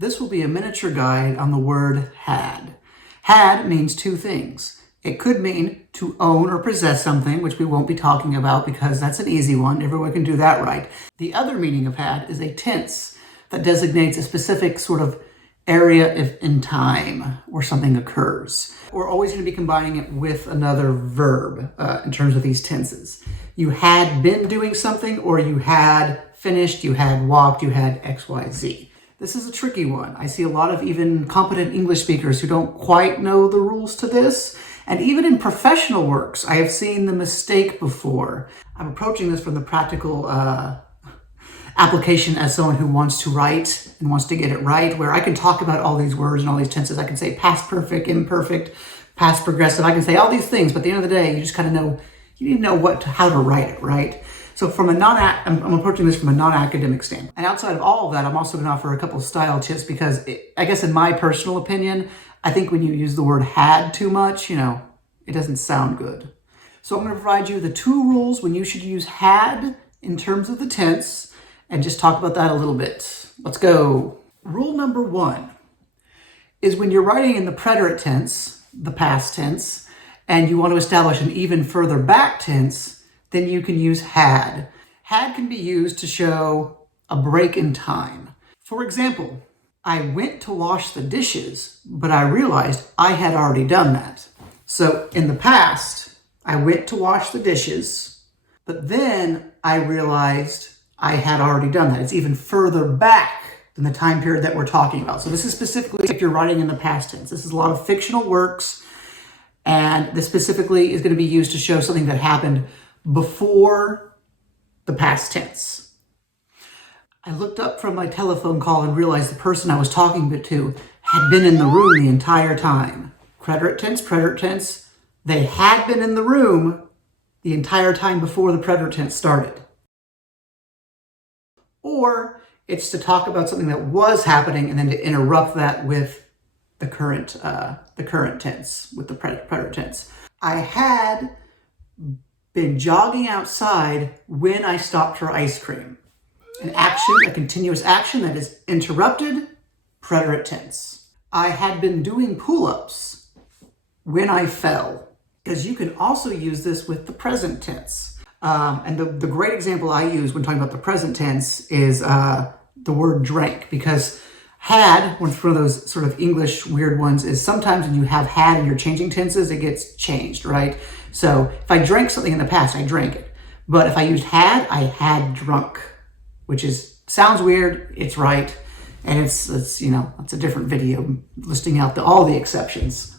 This will be a miniature guide on the word had. Had means two things. It could mean to own or possess something, which we won't be talking about because that's an easy one. Everyone can do that right. The other meaning of had is a tense that designates a specific sort of area in time where something occurs. We're always going to be combining it with another verb in terms of these tenses. You had been doing something, or you had finished, you had walked, you had X, Y, Z. This is a tricky one. I see a lot of even competent English speakers who don't quite know the rules to this. And even in professional works, I have seen the mistake before. I'm approaching this from the practical application as someone who wants to write and wants to get it right, where I can talk about all these words and all these tenses. I can say past perfect, imperfect, past progressive. I can say all these things, but at the end of the day, you just kind of know, you need to know how to write it, right? So I'm approaching this from a non-academic standpoint. And outside of all of that, I'm also going to offer a couple of style tips because I guess in my personal opinion, I think when you use the word had too much, it doesn't sound good. So I'm going to provide you the two rules when you should use had in terms of the tense and just talk about that a little bit. Let's go. Rule number 1 is when you're writing in the preterite tense, the past tense, and you want to establish an even further back tense, then you can use had. Had can be used to show a break in time. For example, I went to wash the dishes, but I realized I had already done that. So in the past, I went to wash the dishes, but then I realized I had already done that. It's even further back than the time period that we're talking about. So this is specifically if you're writing in the past tense. This is a lot of fictional works, and this specifically is going to be used to show something that happened before the past tense. I looked up from my telephone call and realized the person I was talking to had been in the room the entire time. Preterite tense, they had been in the room the entire time before the preterite tense started. Or it's to talk about something that was happening and then to interrupt that with the current tense, with the preterite tense. I had been jogging outside when I stopped for ice cream. An action, a continuous action that is interrupted, preterite tense. I had been doing pull-ups when I fell. Because you can also use this with the present tense. And the great example I use when talking about the present tense is the word drank, because had, one of those sort of English weird ones, is sometimes when you have had and you're changing tenses, it gets changed, right? So if I drank something in the past, I drank it. But if I used had, I had drunk, which sounds weird, it's right. And it's a different video listing out all the exceptions.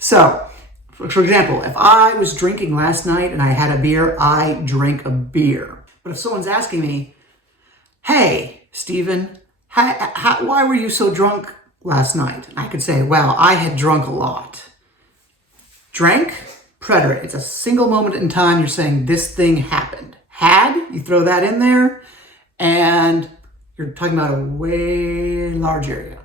So, for example, if I was drinking last night and I had a beer, I drank a beer. But if someone's asking me, hey, Stephen, why were you so drunk last night? I could say, well, I had drunk a lot. Drank, preterite. It's a single moment in time. You're saying this thing happened. Had, you throw that in there, and you're talking about a way large area.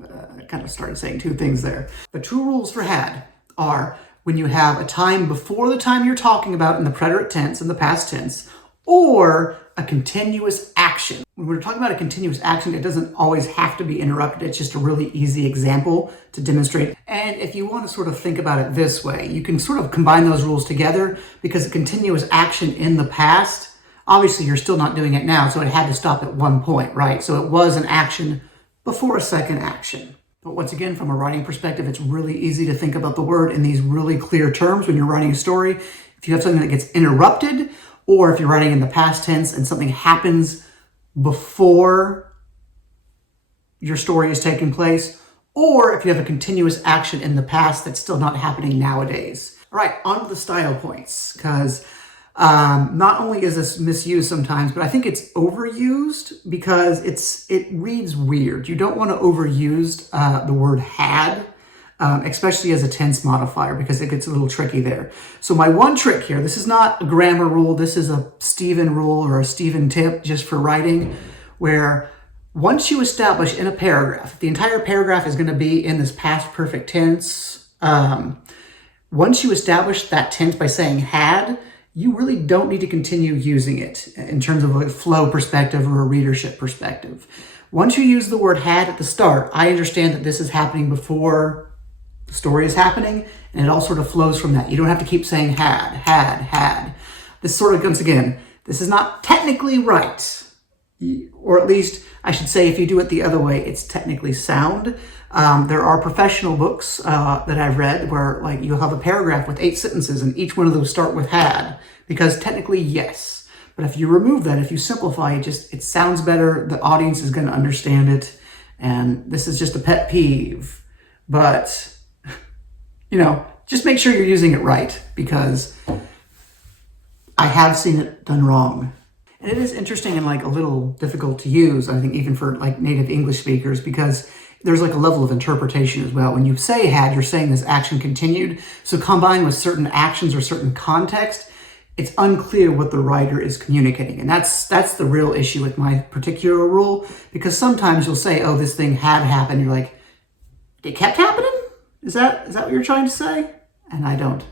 I kind of started saying two things there. The two rules for had are when you have a time before the time you're talking about in the preterite tense, in the past tense, or a continuous action. When we're talking about a continuous action, it doesn't always have to be interrupted. It's just a really easy example to demonstrate. And if you want to sort of think about it this way, you can sort of combine those rules together, because a continuous action in the past, obviously you're still not doing it now, so it had to stop at one point, right? So it was an action before a second action. But once again, from a writing perspective, it's really easy to think about the word in these really clear terms when you're writing a story. If you have something that gets interrupted, or if you're writing in the past tense and something happens before your story is taking place, or if you have a continuous action in the past that's still not happening nowadays. All right, on to the style points, because not only is this misused sometimes, but I think it's overused because it reads weird. You don't want to overuse the word had, especially as a tense modifier, because it gets a little tricky there. So my one trick here, this is not a grammar rule, this is a Stephen rule or a Stephen tip just for writing, where once you establish in a paragraph, the entire paragraph is going to be in this past perfect tense. Once you establish that tense by saying had, you really don't need to continue using it in terms of a flow perspective or a readership perspective. Once you use the word had at the start, I understand that this is happening before the story is happening, and it all sort of flows from that. You don't have to keep saying had. This sort of, once again, this is not technically right. Or at least, I should say, if you do it the other way, it's technically sound. There are professional books that I've read where like you'll have a paragraph with 8 sentences and each one of those start with had, because technically, yes. But if you remove that, if you simplify it, it sounds better, the audience is going to understand it, and this is just a pet peeve. But, just make sure you're using it right, because I have seen it done wrong. And it is interesting and like a little difficult to use, I think, even for like native English speakers, because there's like a level of interpretation as well. When you say had, you're saying this action continued. So combined with certain actions or certain context, it's unclear what the writer is communicating. And that's the real issue with my particular rule, because sometimes you'll say, oh, this thing had happened. You're like, it kept happening? Is that what you're trying to say? And I don't.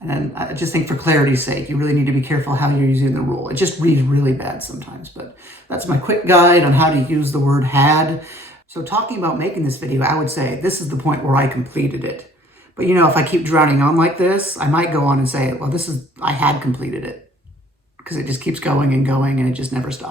And I just think for clarity's sake, you really need to be careful how you're using the rule. It just reads really bad sometimes, but that's my quick guide on how to use the word had. So talking about making this video, I would say this is the point where I completed it. But if I keep drowning on like this, I might go on and say, well, I had completed it, because it just keeps going and going and it just never stops.